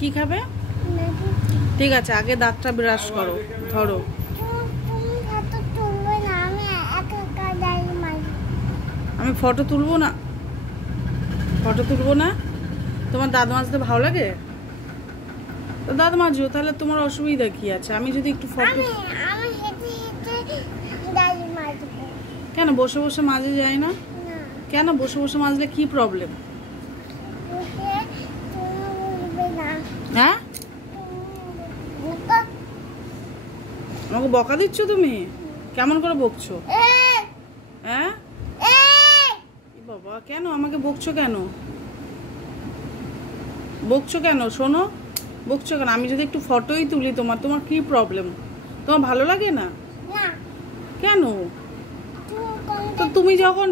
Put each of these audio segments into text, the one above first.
কি খাবে? ঠিক আছে, আগে দাঁতটা ব্রাশ করো। ধরো। আমি ফটো তুলবো না, ফটো তুলবো না। তোমার দাঁত মাজতে ভালো লাগে তো দাঁত মাজো, তাহলে তোমার অসুবিধা কি আছে? আমি যদি একটু ফটো, কেন বসে বসে মাজে যায় না? কেন বসে বসে মাজলে কি প্রবলেম? হ্যাঁ, আমাকে বকা দিচ্ছ তুমি? কেমন করে বকছো? হ্যাঁ বাবা, কেন আমাকে বকছো? কেন বকছো? কেন শোনো, বকছো কেন? আমি যদি একটু ফটোই তুলি তোমার, তোমার কি প্রবলেম? তোমার ভালো লাগে না? কেন? তো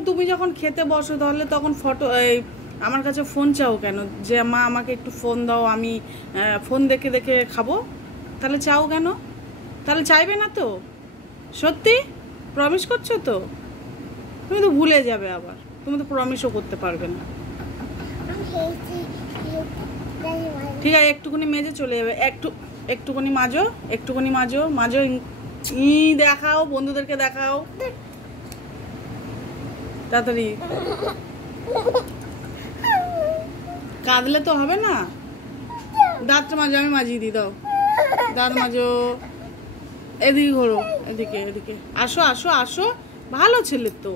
তুমি যখন খেতে বসো তাহলে তখন ফটো, আমার কাছে ফোন চাও কেন? যে মা আমাকে একটু ফোন দাও, আমি ফোন দেখে দেখে খাবো, তাহলে চাও কেন? তাহলে চাইবে না তো? সত্যি প্রমিস করছো তো? তুমি তো ভুলে যাবে আবার, তুমি তো প্রমিসও করতে পারবে না। ঠিক আছে, একটুখানি মেজে চলে যাবে। একটুখানি মাজো, একটুখানি মাজো মাজো। দেখাও, বন্ধুদেরকে দেখাও তাড়াতাড়ি। কাঁদলে তো হবে না। দাঁতটা মাজো, আমি মাজিয়ে দিই, দাও। দাঁত মাজো, এদিকে ঘোরো, এদিকে এদিকে। আসো আসো আসো, ভালো ছেলে তো।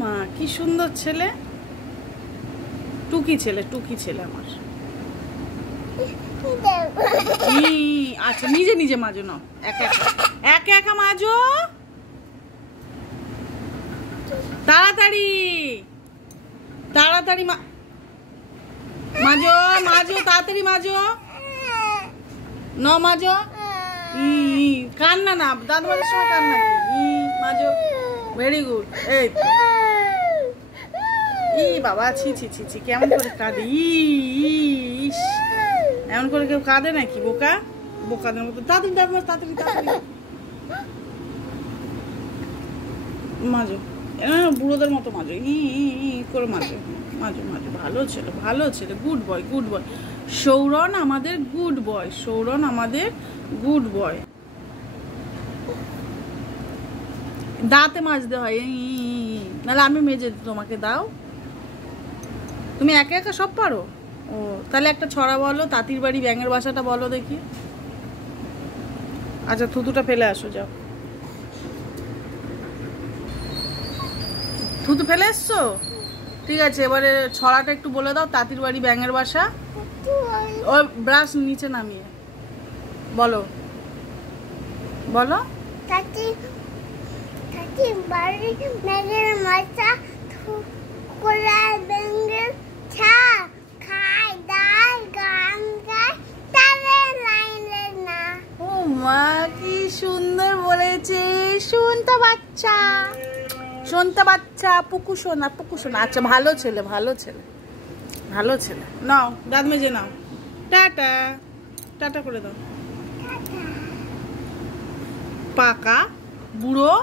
মা কি সুন্দর ছেলে, টুকি ছেলে, টুকি ছেলে আমার। আচ্ছা, নিজে নিজে মাজো, নাও একা একা একা মাজো, তাড়াতাড়ি তাড়াতাড়ি মাজো মাজো, তাড়াতাড়ি মাজো, ন মাজো। কান্না না, দাঁত মাজার সময় কান্না কি? মাজো, ভেরি গুড। এই বাবা, ছি ছি ছি ছি, কেমন করে কাঁদে! ইস, এমন করে কেউ কাঁদে নাকি? বোকা, বোকাদের মতো। তাড়াতাড়ি দাঁত মাজ, তাড়াতাড়ি তাড়াতাড়ি মাজো, বুড়োদের মতো মাজো, করে মাজো মাজো মাজো। ভালো ছেলে, ভালো ছেলে, good boy, good boy. Souran আমাদের গুড বয়, সৌরন আমাদের গুড বয়। দাঁতে মাজতে হয়, নাহলে আমি মেজে তোমাকে দাও। তুমি একা একা সব পারো? ও, তাহলে একটা ছড়া বলো, তাঁতির বাড়ি ব্যাঙের বাসাটা বলো দেখি। আচ্ছা, থুতুটা ফেলে আসো, যাও। থুতু ফেলে এসছো? ঠিক আছে, এবারে ছড়াটা একটু বলে দাও, তাঁতির বাড়ি ব্যাঙের বাসা। ও ব্রাশ নিচে নামিয়ে বলো, বলো। তাঁতির বাড়ি ব্যাঙের বাসা, কোলায় ব্যাঙের ছা, খায় দায় গান গায়, তারে লাইলে না। ও মা, কি সুন্দর বলেছে! শুনতে বাচ্চা, শুনতে বাচ্চা, পুকু সোনা, পুকু সোনা। আচ্ছা, ভালো ছেলে, ভালো ছেলে, ভালো ছেলে। নাও, দাঁত মেজে নাও। টাটা, টাটা করে দাও। পাকা বুড়ো।